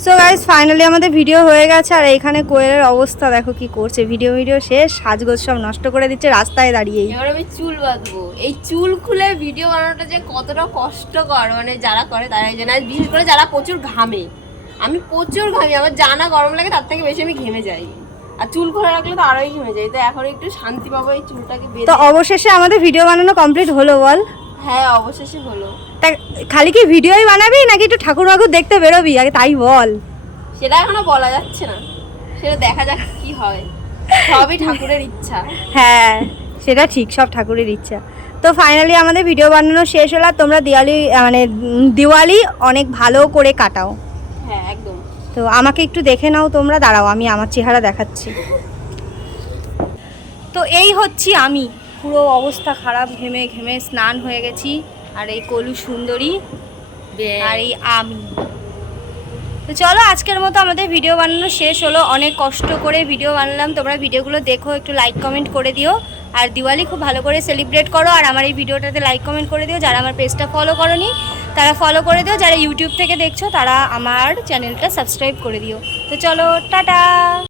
So guys finally আমাদের video হয়ে গেছে আর এখানে কোয়েলের অবস্থা দেখো কি করছে। ভিডিও ভিডিও শেষ সাজগোজ সব নষ্ট করে দিচ্ছে রাস্তায় দাঁড়িয়েই। এবার আমি চুল বাঁধবো। এই চুল খুলে ভিডিও বানানোটা যে কতটা কষ্টকর মানে যারা করে তারাই জানে বিশেষ করে যারা প্রচুর ঘামে। আমি প্রচুর ঘামি আমার জানা গরম লাগে তার থেকে বেশি আমি ঘেমে যাই। আর চুল খোলা রাখলে তো আরোই ঘেমে যাই। তো এখন একটু শান্তি পাবো এই চুলটাকে তো অবশেষে আমাদের ভিডিও বানানো কমপ্লিট হলো বল। হ্যাঁ অবশেষে হলো। তা খালি কি ভিডিওই বানাবি নাকি একটু ঠাকুর মাকুর দেখতে বেরোবি? আগে তাই বল। সেটা এখনও বলা যাচ্ছে না। সেটা দেখা যাক কি হয়। সবই ঠাকুরের ইচ্ছা। হ্যাঁ সেটা ঠিক সব ঠাকুরের ইচ্ছা। তো ফাইনালি আমাদের ভিডিও বানানো শেষ হলো আর তোমরা দিওয়ালি মানে দিওয়ালি অনেক ভালো করে কাটাও। হ্যাঁ একদম। তো আমাকে একটু দেখে নাও তোমরা দাঁড়াও আমি আমার চেহারা দেখাচ্ছি। তো এই হচ্ছি আমি। পুরো অবস্থা খারাপ ঘেমে ঘেমে স্নান হয়ে গেছি। আর এই কলু সুন্দরী আর এই আমি। তো চলো আজকের মতো আমাদের ভিডিও বানানো শেষ হলো। অনেক কষ্ট করে ভিডিও বানালাম। তোমরা ভিডিওগুলো দেখো একটু লাইক কমেন্ট করে দিও। আর দিওয়ালি খুব ভালো করে সেলিব্রেট করো। আর আমার এই ভিডিওটাতে লাইক কমেন্ট করে দিও। যারা আমার পেজটা ফলো করনি তারা ফলো করে দিও। যারা ইউটিউব থেকে দেখছ তারা আমার চ্যানেলটা সাবস্ক্রাইব করে দিও। তো চলো টাটা!